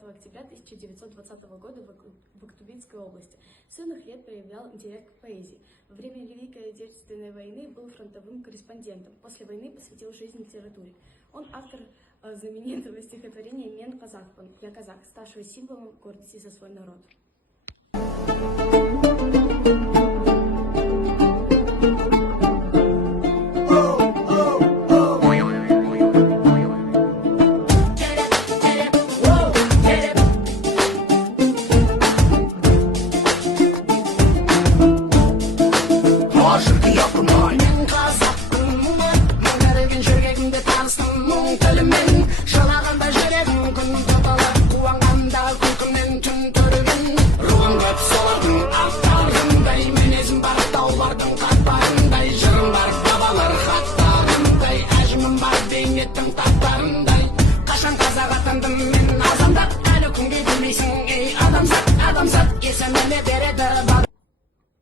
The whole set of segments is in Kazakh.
5 октября 1920 года в Актубинской области. С юных лет проявлял интерес к поэзии. Во время Великой Отечественной войны был фронтовым корреспондентом. После войны посвятил жизнь литературе. Он автор знаменитого стихотворения «Мен казахпын», «Я казах», ставшего символом гордости за свой народ.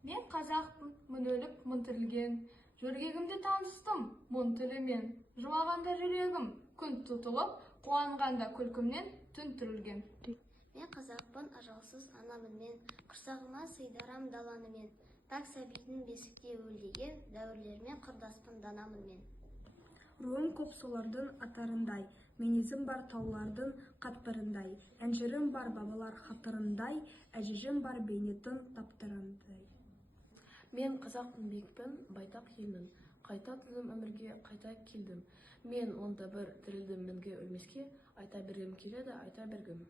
Мен қазақпын, мың өліп, мың тірілген. Жүргегімді таныстым, мұң тілімен. Жылағанда жүрегім, күн тұтылып, қуанғанда күлкімнен түн түрілген. Мен қазақпын, ажалсыз анамын мен, құрсағыма сыйдарам даланы мен. Так сәбидің бесікте өлдеген, дәуірлермен құрдаспын данамын мен. Руым көп солардың атарындай, менезім бар таулардың қатпырындай, әнжірім бар бабалар хатырындай, әжежім бар бейнетін таптырындай. Мен қазақпын, бекпін, байтақ елмін, қайта тудым өмірге, қайта келдім. Мен онда бір тірілдім мінге өлмеске, айта бергім келеді, айта бергім.